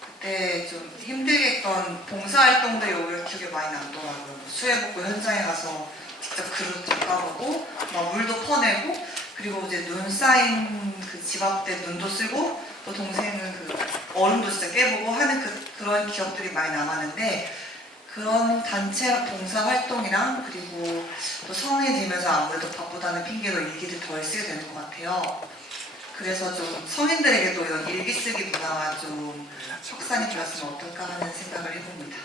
그때 좀 힘들게 했던 봉사활동들이 오히려 기억에 많이 남더라고요. 수해복구 현장에 가서 직접 그릇도 까보고 막 물도 퍼내고, 그리고 이제 눈 쌓인 그 집 앞에 눈도 쓰고, 또 동생은 그 얼음도 진짜 깨보고 하는 그런 기억들이 많이 남았는데, 그런 단체 봉사 활동이랑 그리고 또 성인이 되면서 아무래도 바쁘다는 핑계로 일기를 덜 쓰게 되는 것 같아요. 그래서 좀 성인들에게도 이런 일기 쓰기 문화가 좀 확산이 되었으면 어떨까 하는 생각을 해봅니다.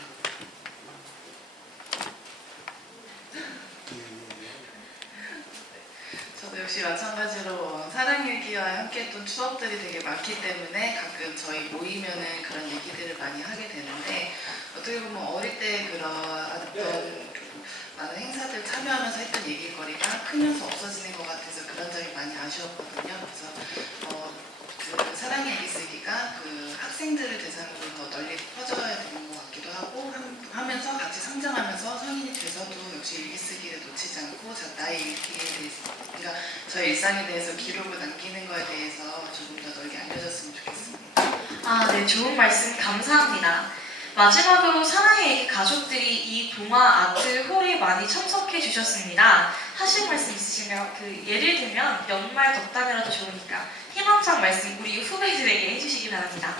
저도 역시 마찬가지로 사랑일기와 함께했던 추억들이 되게 많기 때문에 가끔 저희 모이면은 그런 얘기들을 많이 하게 되는데, 어떻게 보면 어릴 때 그런 많은 행사들 참여하면서 했던 얘기거리가 크면서 없어지는 것 같아서 그런 점이 많이 아쉬웠거든요. 그래서 그 사랑의 일기 쓰기가 그 학생들을 대상으로 더 널리 퍼져야 되는 것 같기도 하고, 하면서 같이 성장하면서 성인이 돼서도 역시 일기 쓰기를 놓치지 않고 나의 일기에 대해서, 그러니까 저의 일상에 대해서 기록을 남기는 거에 대해서 조금 더 널리 알려졌으면 좋겠습니다. 아, 네, 좋은 말씀 감사합니다. 마지막으로 사랑의 일기 가족들이 이 동화 아트 홀에 많이 참석해 주셨습니다. 하실 말씀 있으시면 예를 들면 연말 덕담이라도 좋으니까 희망찬 말씀 우리 후배들에게 해주시기 바랍니다.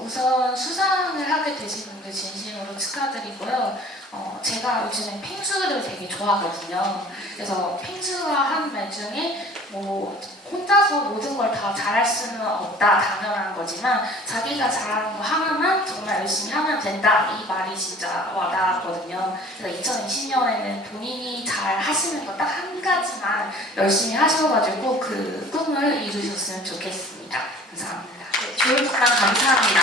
우선 수상을 하게 되신 분들 진심으로 축하드리고요. 제가 요즘에 펭수를 되게 좋아하거든요. 그래서 펭수가 한 말 중에 뭐 혼자서 모든 걸 다 잘할 수는 없다, 당연한 거지만 자기가 잘하는 거 하나만 정말 열심히 하면 된다, 이 말이 진짜 와닿았거든요. 그래서 2020년에는 본인이 잘 하시는 거 딱 한 가지만 열심히 하셔가지고 그 꿈을 이루셨으면 좋겠습니다. 감사합니다. 네, 좋은 답변 감사합니다.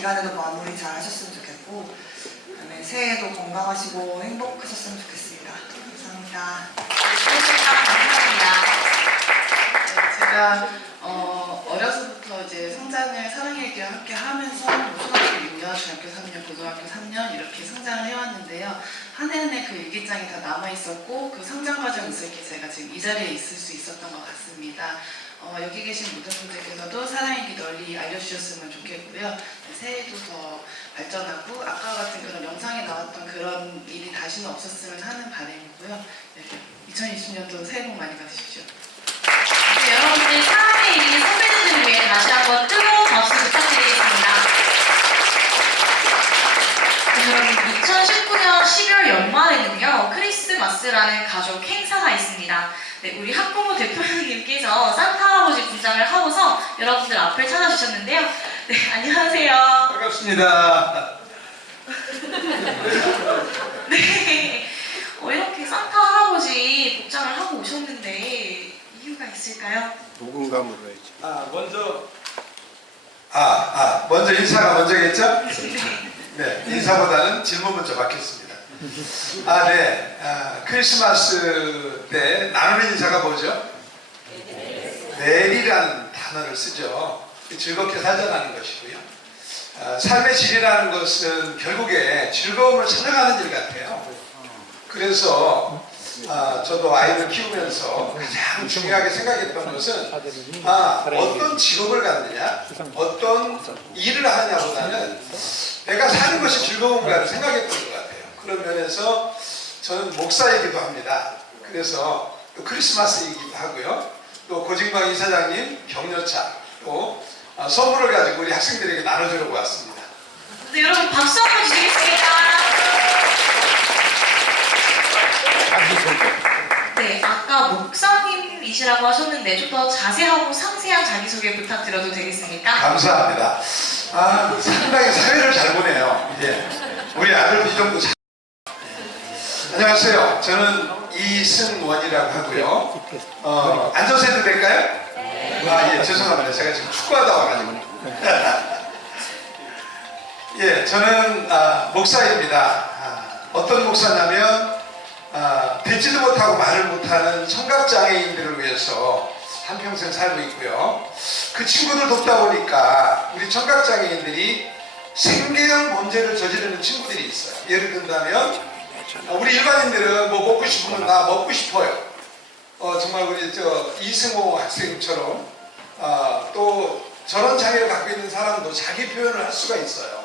기간에도 마무리 잘 하셨으면 좋겠고, 그다음에 새해에도 건강하시고 행복하셨으면 좋겠습니다. 감사합니다. 제가 어려서부터 이제 성장을 사랑의 일기와 함께 하면서 초등학교 6년, 중학교 3년, 고등학교 3년 이렇게 성장을 해왔는데요. 한 해 한 해 그 일기장이 다 남아있었고 그 성장 과정 있을 때 제가 지금 이 자리에 있을 수 있었던 것 같습니다. 여기 계신 모든 분들께서도 사랑의 일기 널리 알려주셨으면 좋겠고요. 새해에도 더 발전하고 아까 같은 그런 영상에 나왔던 그런 일이 다시는 없었으면 하는 바람이고요. 2020년도 새해 복 많이 받으십시오. 네, 여러분들 사랑의 일기 선배님들을 위해 다시 한번 뜨거운 박수 부탁드리겠습니다. 네, 여러분 2019년 12월 연말에는요 크리스마스라는 가족 행사가 있습니다. 네, 우리 학부모 대표님께서 산타 할아버지 분장을 하고서 여러분들 앞을 찾아주셨는데요. 네, 안녕하세요. 반갑습니다. 네, 이렇게 산타 할아버지 복장을 하고 오셨는데 이유가 있을까요? 누군가 물어야지. 먼저 인사가 먼저겠죠? 네, 인사보다는 질문 먼저 받겠습니다. 크리스마스 때 나누는 인사가 뭐죠? 내리라는 단어를 쓰죠. 즐겁게 살자라는 것이고요. 삶의 질이라는 것은 결국에 즐거움을 찾아가는 일 같아요. 그래서 저도 아이를 키우면서 가장 중요하게 생각했던 것은 어떤 직업을 갖느냐, 어떤 일을 하느냐보다는 내가 사는 것이 즐거운가를 생각했던 것 같아요. 그런 면에서 저는 목사이기도 합니다. 그래서 또 크리스마스이기도 하고요. 또 고진광 이사장님 격려차 또 선물을 가지고 우리 학생들에게 나눠주려고 왔습니다. 네, 여러분 박수 한번 주시겠습니까? 네, 아까 목사님이시라고 하셨는데 좀 더 자세하고 상세한 자기소개 부탁드려도 되겠습니까? 감사합니다. 상당히 사회를 잘 보네요. 이제 우리 아들도 이 정도 안녕하세요. 저는 이승원이라고 하고요. 앉아서 해도 될까요? 예, 죄송합니다. 제가 지금 축구하다 와가지고. 예, 저는 목사입니다. 어떤 목사냐면 듣지도 못하고 말을 못하는 청각장애인들을 위해서 한평생 살고 있고요. 그 친구들 돕다 보니까 우리 청각장애인들이 생계형 범죄를 저지르는 친구들이 있어요. 예를 든다면 우리 일반인들은 뭐 먹고 싶으면 나 먹고 싶어요. 정말 우리 이승호 학생처럼 또 저런 장애를 갖고 있는 사람도 자기 표현을 할 수가 있어요.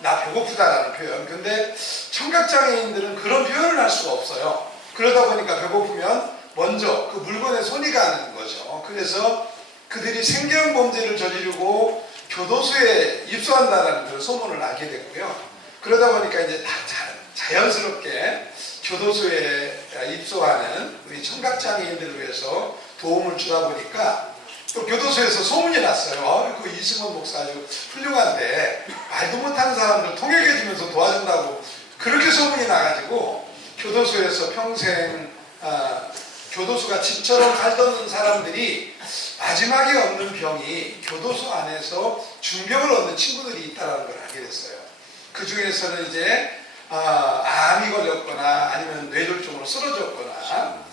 나 배고프다라는 표현. 근데 청각장애인들은 그런 표현을 할 수가 없어요. 그러다 보니까 배고프면 먼저 그 물건에 손이 가는 거죠. 그래서 그들이 생계형 범죄를 저지르고 교도소에 입소한다는 그런 소문을 알게 됐고요. 그러다 보니까 이제 다 자연스럽게 교도소에 입소하는 우리 청각장애인들을 위해서 도움을 주다 보니까 또 교도소에서 소문이 났어요. 그 이승원 목사 아주 훌륭한데 말도 못하는 사람들 통역해주면서 도와준다고 그렇게 소문이 나가지고 교도소에서 평생 교도소가 집처럼 살던 사람들이 마지막에 얻는 병이 교도소 안에서 중병을 얻는 친구들이 있다는 걸 알게 됐어요. 그 중에서는 이제 암이 걸렸거나 아니면 뇌졸중으로 쓰러졌거나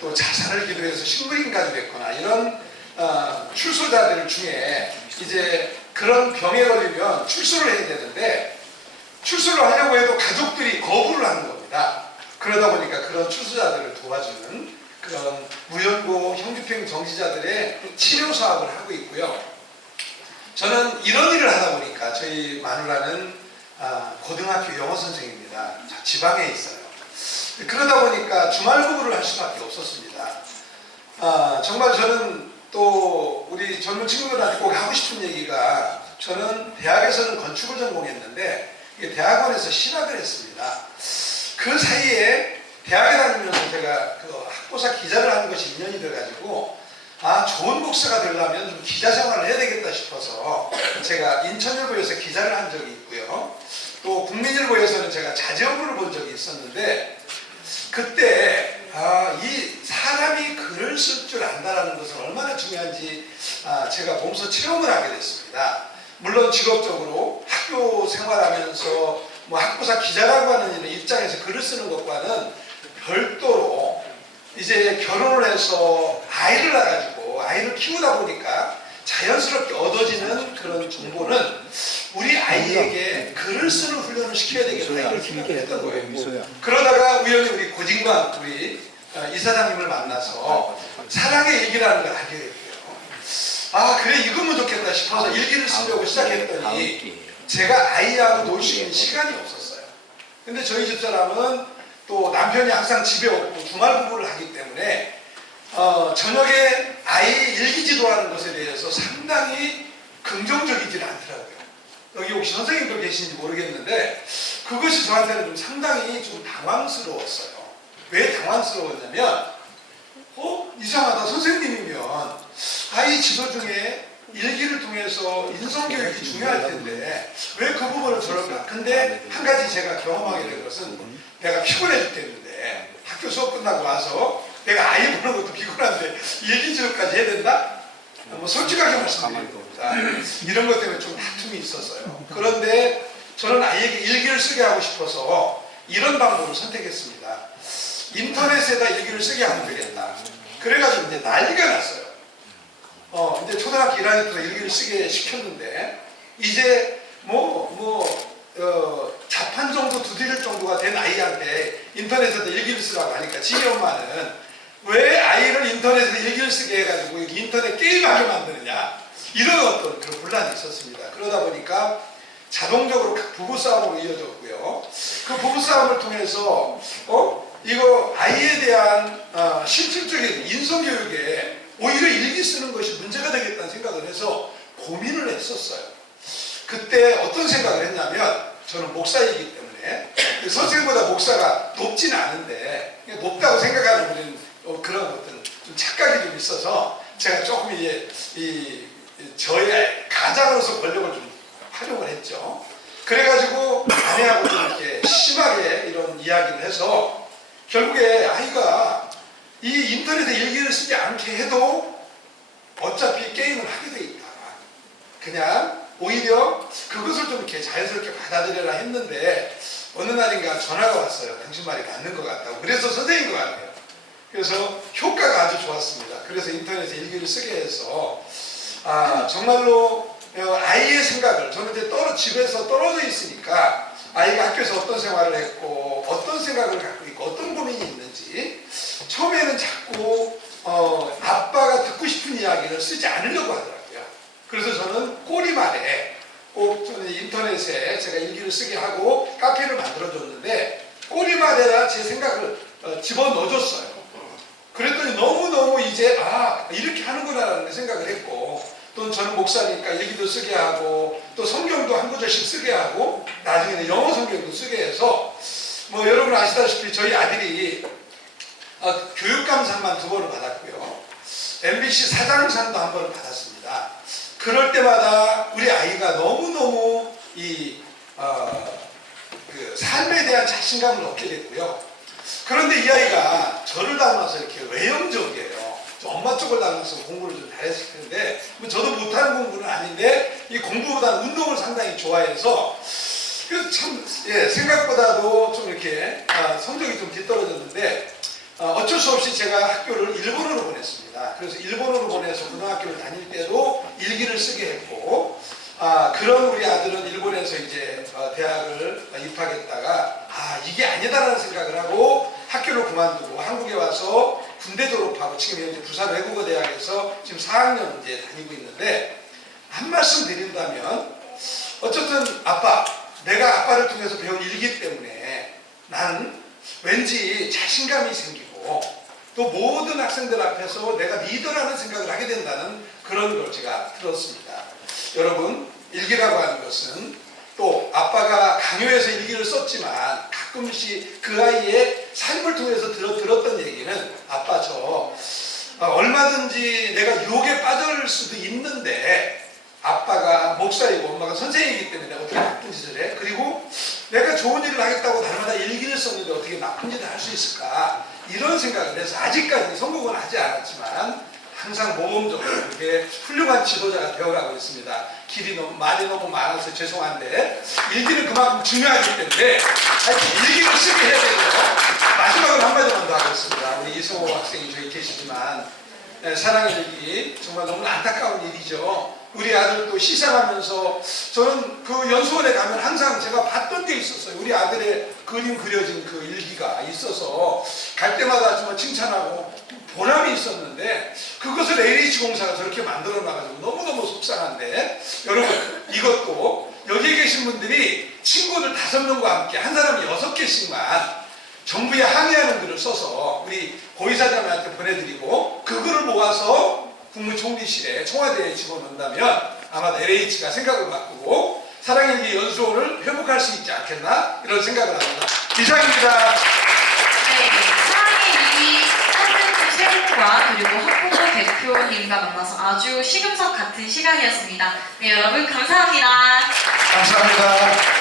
또 자살을 기도해서 식물인간이 됐거나 이런 출소자들 중에 이제 그런 병에 걸리면 출소를 해야 되는데 출소를 하려고 해도 가족들이 거부를 하는 겁니다. 그러다 보니까 그런 출소자들을 도와주는 그런 무연고 형집행 정지자들의 치료 사업을 하고 있고요. 저는 이런 일을 하다 보니까 저희 마누라는 고등학교 영어 선생입니다. 지방에 있어요. 그러다 보니까 주말 부부를 할 수밖에 없었습니다. 정말 저는 또 우리 젊은 친구들한테 꼭 하고 싶은 얘기가 저는 대학에서는 건축을 전공했는데 대학원에서 신학을 했습니다. 그 사이에 대학에 다니면서 제가 그 학보사 기자를 하는 것이 인연이 돼가지고 좋은 목사가 되려면 좀 기자 생활을 해야 되겠다 싶어서 제가 인천일보에서 기자를 한 적이 있고요. 또 국민일보에서는 제가 자제업무를 본 적이 있었는데 그때 이 사람이 글을 쓸 줄 안다는 것은 얼마나 중요한지 제가 몸소 체험을 하게 됐습니다. 물론 직업적으로 학교 생활하면서 뭐 학부사 기자라고 하는 이런 입장에서 글을 쓰는 것과는 별도로 이제 결혼을 해서 아이를 낳아가지고 아이를 키우다 보니까 자연스럽게 얻어지는 그런 정보는 우리 아이에게 글을 쓰는 훈련을 시켜야 되겠다 이런 생각을 했던 거예요. 그러다가 우연히 우리 고진관 우리 이사장님을 만나서 사랑의 일기라는 걸 알게 됐고요. 아 그래 이거면 좋겠다 싶어서 일기를 쓰려고 시작했더니 제가 아이하고 놀 수 있는 시간이 없었어요. 근데 저희 집사람은 또 남편이 항상 집에 없고 주말 부부를 하기 때문에 저녁에 아이 일기 지도하는 것에 대해서 상당히 긍정적이지 않더라고요. 여기 혹시 선생님도 계신지 모르겠는데 그것이 저한테는 좀 상당히 좀 당황스러웠어요. 왜 당황스러웠냐면 이상하다 선생님이면 아이 지도 중에 일기를 통해서 인성교육이 중요할 텐데 왜 그 부분을 저럴까? 근데 한 가지 제가 경험하게 된 것은 내가 피곤해 죽겠는데 학교 수업 끝나고 와서 내가 아이 보는 것도 피곤한데 일기 지도까지 해야 된다? 뭐 솔직하게 말씀드립니다. 이런 것 때문에 좀 다툼이 있었어요. 그런데 저는 아이에게 일기를 쓰게 하고 싶어서 이런 방법을 선택했습니다. 인터넷에다 일기를 쓰게 하면 되겠다. 그래가지고 이제 난리가 났어요. 이제 초등학교 1학년 때부터 일기를 쓰게 시켰는데 이제 자판 정도 두드릴 정도가 된 아이한테 인터넷에다 일기를 쓰라고 하니까 지희 엄마는 왜 아이를 인터넷에서 일기를 쓰게 해가지고 인터넷 게임하게 만드느냐 이런 어떤 그런 분란이 있었습니다. 그러다 보니까 자동적으로 부부싸움으로 이어졌고요. 그 부부싸움을 통해서 이거 아이에 대한 실질적인 인성교육에 오히려 일기 쓰는 것이 문제가 되겠다는 생각을 해서 고민을 했었어요. 그때 어떤 생각을 했냐면 저는 목사이기 때문에 선생보다 목사가 높진 않은데 높다고 생각하는 우리는 그런 어떤 좀 착각이 좀 있어서 제가 조금 이제 저의 가장으로서 권력을 좀 활용을 했죠. 그래가지고 아내하고 좀 이렇게 심하게 이런 이야기를 해서 결국에 아이가 이 인터넷에 일기를 쓰지 않게 해도 어차피 게임을 하게 돼 있다. 그냥 오히려 그것을 좀 이렇게 자연스럽게 받아들여라 했는데 어느 날인가 전화가 왔어요. 당신 말이 맞는 것 같다고. 그래서 선생인 것 같아요. 그래서 효과가 아주 좋았습니다. 그래서 인터넷에 일기를 쓰게 해서 정말로 아이의 생각을 저는 이제 집에서 떨어져 있으니까 아이가 학교에서 어떤 생활을 했고 어떤 생각을 갖고 있고 어떤 고민이 있는지 처음에는 자꾸 아빠가 듣고 싶은 이야기를 쓰지 않으려고 하더라고요. 그래서 저는 꼬리말에 꼭 인터넷에 제가 일기를 쓰게 하고 카페를 만들어줬는데 꼬리말에다 제 생각을 집어넣어줬어요. 그랬더니 너무너무 이제 이렇게 하는구나라는 생각을 했고 또 저는 목사니까 일기도 쓰게 하고 또 성경도 한 구절씩 쓰게 하고 나중에는 영어 성경도 쓰게 해서 뭐 여러분 아시다시피 저희 아들이 교육감상만 2번을 받았고요. MBC 사장상도 1번을 받았습니다. 그럴 때마다 우리 아이가 너무너무 그 삶에 대한 자신감을 얻게 됐고요. 그런데 이 아이가 저를 닮아서 이렇게 외형적이에요. 엄마 쪽을 닮아서 공부를 좀 잘했을 텐데 저도 못하는 공부는 아닌데 이 공부보다는 운동을 상당히 좋아해서 그래서 참 생각보다도 좀 이렇게 성적이 좀 뒤떨어졌는데 어쩔 수 없이 제가 학교를 일본어로 보냈습니다. 그래서 일본어로 보내서 고등학교를 다닐 때도 일기를 쓰게 했고 그런 우리 아들은 일본에서 이제 대학을 입학했다가 이게 아니다라는 생각을 하고 학교를 그만두고 한국에 와서 군대 졸업하고 지금 현재 부산 외국어대학에서 지금 4학년 이제 다니고 있는데 한 말씀 드린다면 어쨌든 내가 아빠를 통해서 배운 일기 때문에 나는 왠지 자신감이 생기고 또 모든 학생들 앞에서 내가 리더라는 생각을 하게 된다는 그런 걸 제가 들었습니다. 여러분 일기라고 하는 것은 또 아빠가 강요해서 일기를 썼지만 가끔씩 그 아이의 삶을 통해서 들었던 얘기는 아빠 저 얼마든지 내가 유혹에 빠질 수도 있는데 아빠가 목사이고 엄마가 선생이기 때문에 내가 어떻게 나쁜 짓을 해? 그리고 내가 좋은 일을 하겠다고 날마다 일기를 썼는데 어떻게 나쁜 짓을 할 수 있을까? 이런 생각을 해서 아직까지 성공은 하지 않았지만 항상 모범적으로 이렇게 훌륭한 지도자가 되어가고 있습니다. 말이 너무 많아서 죄송한데 일기는 그만큼 중요하기 때문에 일기를 쓰게 해야 되고요. 마지막으로 한마디만 더 하겠습니다. 우리 이성호 학생이 저기 계시지만 사랑일기 정말 너무 안타까운 일이죠. 우리 아들도 시상하면서 저는 그 연수원에 가면 항상 제가 봤던 게 있었어요. 우리 아들의 그림 그려진 그 일기가 있어서 갈 때마다 정말 칭찬하고 보람이 있었는데 그것을 LH공사가 저렇게 만들어 놔가지고 너무너무 속상한데 여러분 이것도 여기 계신 분들이 친구들 5명과 함께 한 사람이 6개씩만 정부에 항의하는 글을 써서 우리 고이사장한테 보내드리고 그거를 모아서 국무총리실에 청와대에 집어넣는다면 아마 LH가 생각을 바꾸고 사랑일기 연수원을 회복할 수 있지 않겠나 이런 생각을 합니다. 이상입니다. 네, 사랑일기 콘텐츠 세분과 그리고 학부모 대표님과 만나서 아주 시금석 같은 시간이었습니다. 네, 여러분 감사합니다. 감사합니다.